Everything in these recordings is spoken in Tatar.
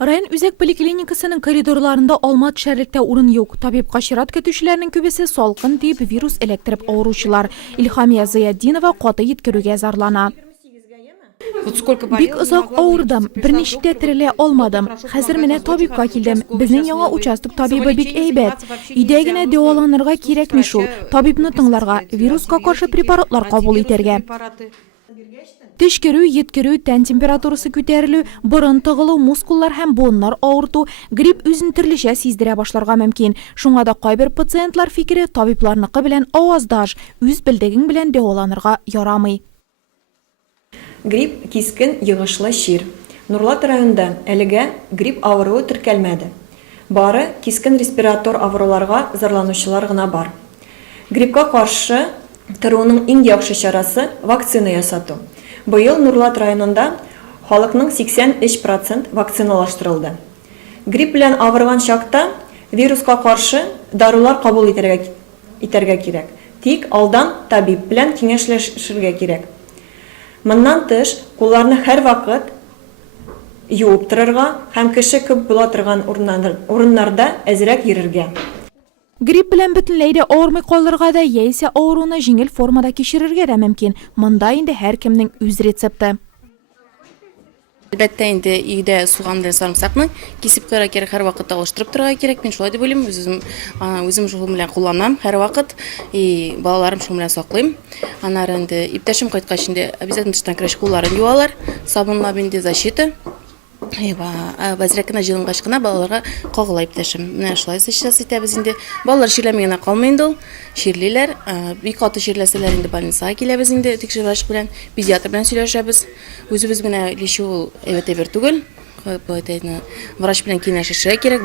Rayın Üzek Poliklinikasının koridorlarında olma düşerlikte urun yok. Tabip kaşirat kötüşlerinin kübesi salgın deyip virüs elektirip ağıruşular. İlhamiya Ziyadinova qatı yetkürüge zarlana. Bik uzak ağırdım, bir neşte tirile olmadım. Hazır mene tabipka kildim. Bizning yana uchastık tabibi bik eybet. İdegine deolanırga kerekmi şu. Tabipni tыңlarga, viruska karşı preparatlar kabul eterge. Tişkirü, yetkirü, ten temperaturası көтерілу, burun tığılı, muskullar hem bonlar ağırtu, grip üzün türlüşe sizdire başlarga mümkün. Şuna da kayber patsientlar fikri tabiplarnıqı bilen avazdaş, üz bildegin bilen deolanırga yaramay. Grip kiskin yığışlı şir. Nurlat rayonunda әлегә grip авыруы теркәлмәде. Бары kiskin respirator авыруларга зарланучылар гына бар. Gripка каршы торунun иң яхшы чарасы вакцина ясату. Быел Нурлат районында халыкның 83% вакциналаштырылды. Грипп белән авырган чакта вируска каршы дарулар кабул итәргә кирәк. Тик алдан табиб белән киңәшләшергә кирәк. Моннан тыш, кулларны һәр вакыт юып торырга һәм кеше күп була торган урыннарда әзрәк йөрергә. Grip bilen bütünleyde ağırmay qalırga da yaisa ağıruna jingil formada kişirirge de mümkün. Manda indi her kimning üz retsepti. Әлбәттә инде өйдә суган белән сарымсакны кисеп кыра кирәк, һәр вакыт алыштырып торырга кирәк. Мин шулай дип уйлыйм, үзем шул белән кулланам һәр вакыт. Балаларым шул белән саклыйм. Аннары инде иптәшем кайткач инде обязательно тыштан кереш кулларын юалар. Сабунлап инде защита. Бәзрәкенә җылынгаш кына балаларга кагыла иптәшем. Менә шулай сейчас итәбез инде. Балалар ширләмәгән калмый инде ул. Ширлиләр. Бик каты ширләсәләр инде больницага киләбез инде. Тикшерү белән педиатр белән сөйләшәбез. Үзебез генә лиши ул әйбәт түгел. Врач белән киңәшергә кирәк.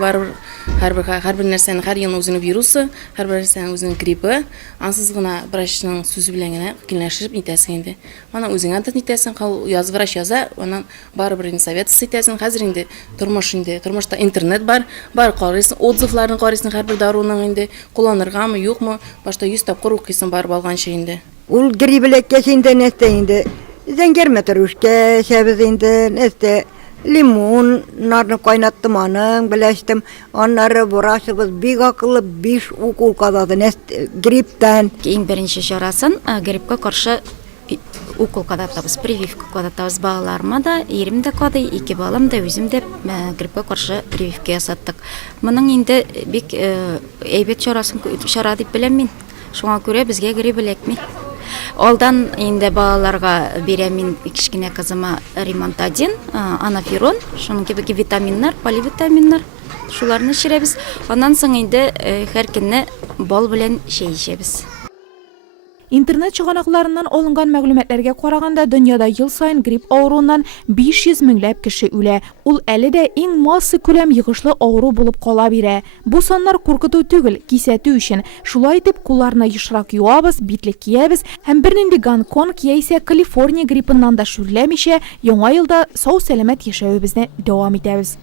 Һәрбер нәрсәнең һәр елның үзенең вирусы, һәрбер нәрсәнең үзенең гриппы. Ансыз гына врачның сүзе белән генә киңәшеп итәсең инде. Аны үзеңә итәсең, яз врач яза, аны барыбер инде совет итәсең. Хәзер инде тормышта интернет бар. Бар карыйсың, отзывларын карыйсың һәрбер даруның инде кулланыргамы, юкмы, башта 100 тапкыр укыйсың барып алганчы инде. Ул грибелеккә инде нәрсә инде. Зәңгәр мәтрүшкә шәбез инде нәрсә. Limon, narını kaynattım anın, bileştim. Onları burasımız bir akıllı 5 ukul kadadı gripten. Ең бірінші шарасын гриппке қаршы укол кадатабыз, прививка кадатабыз балаларыма да, ерім де кады, 2 балам да, өзім де гриппке қаршы прививка ясаттық. Мұның енді бек әйбет шара деп білем мен. Шуңа көре бізге грипп елекме. Алдан енді балаларға беремін кішкене қызыма ремонтадин, анаферон, шуның кебеки витаминнар, поливитаминнар, шуларны ішіреміз. Ондан соң енді һәр көнне бал белән шәй ішебез. İnternet çıganaklarından olungan мәгълүматларга караганда дөньяда ел сайын грипп авыруыннан 500 меңләп кеше үлә. Ул әле дә иң масса күләм йогышлы авыру булып кала бирә. Бу саннар куркыту түгел, кисәтү өчен. Шулай итеп кулларны ешрак юабыз, битлек киябез һәм бернинди Гонконг яисә Калифорния гриппыннан да шүрләмичә, яңа елда сау-сәламәт яшәвебезне дәвам итәбез.